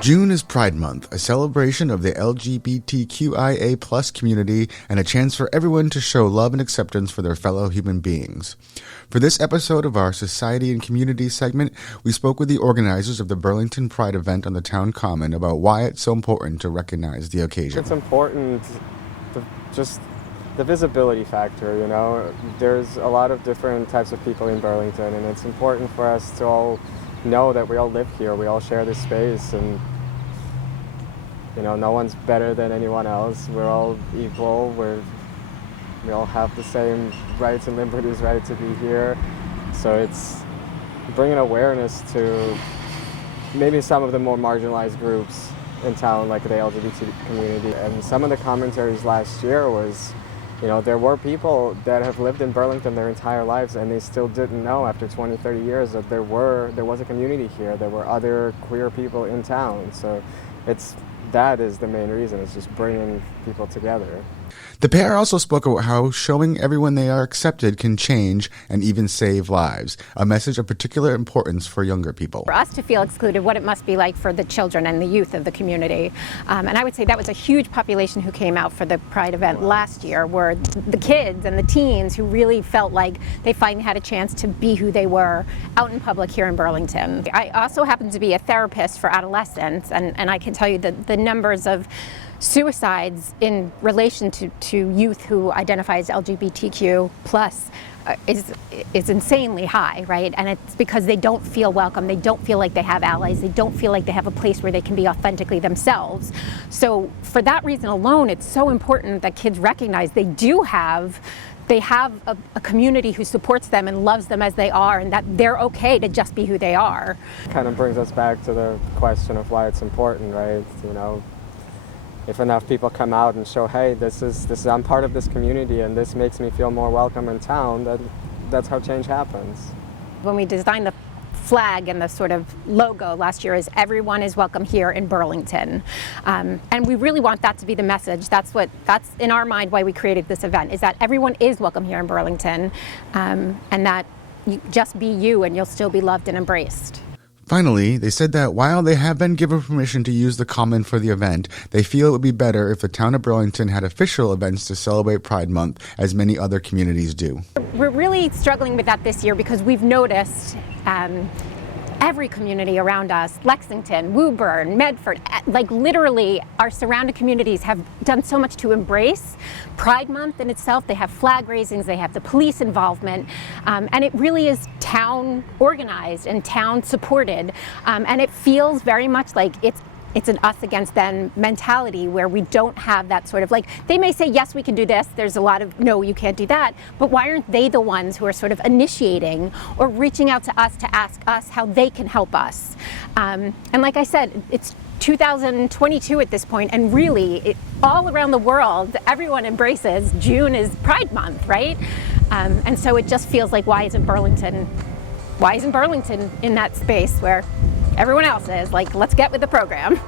June is Pride Month, a celebration of the LGBTQIA+ community and a chance for everyone to show love and acceptance for their fellow human beings. For this episode of our Society and Community segment, we spoke with the organizers of the Burlington Pride event on the town common about why it's so important to recognize the occasion. It's important, just the visibility factor, you know. There's a lot of different types of people in Burlington, and it's important for us to all know that we all live here, we all share this space, and you know, no one's better than anyone else. We're all equal. We all have the same rights and liberties, right, to be here. So it's bringing awareness to maybe some of the more marginalized groups in town, like the LGBT community. And some of the commentaries last year was, you know, there were people that have lived in Burlington their entire lives and they still didn't know after 20, 30 years that there was a community here. There were other queer people in town. So that is the main reason. It's just bringing people together. The pair also spoke about how showing everyone they are accepted can change and even save lives, a message of particular importance for younger people. For us to feel excluded, what it must be like for the children and the youth of the community. And I would say that was a huge population who came out for the Pride event last year, were the kids and the teens who really felt like they finally had a chance to be who they were out in public here in Burlington. I also happen to be a therapist for adolescents, and I can tell you that the numbers of suicides in relation to youth who identify as LGBTQ plus is insanely high, right? And it's because they don't feel welcome, they don't feel like they have allies, they don't feel like they have a place where they can be authentically themselves. So for that reason alone, it's so important that kids recognize they have a community who supports them and loves them as they are, and that they're okay to just be who they are. Kind of brings us back to the question of why it's important, right? You know, if enough people come out and show, hey, I'm part of this community and this makes me feel more welcome in town, that's how change happens. When we designed the flag and the sort of logo last year is everyone is welcome here in Burlington. And we really want that to be the message. That's in our mind why we created this event, is that everyone is welcome here in Burlington, and that you just be you and you'll still be loved and embraced. Finally, they said that while they have been given permission to use the common for the event, they feel it would be better if the town of Burlington had official events to celebrate Pride Month, as many other communities do. We're really struggling with that this year because we've noticed every community around us, Lexington, Woburn, Medford, like literally our surrounding communities have done so much to embrace Pride Month in itself. They have flag raisings, they have the police involvement, and it really is town organized and town supported, and it feels very much like it's an us against them mentality where we don't have that sort of, like, they may say, yes, we can do this. There's a lot of, no, you can't do that. But why aren't they the ones who are sort of initiating or reaching out to us to ask us how they can help us? And like I said, it's 2022 at this point, and really, all around the world, everyone embraces June is Pride Month, right? And so it just feels like, why isn't Burlington in that space where everyone else is? Like, let's get with the program.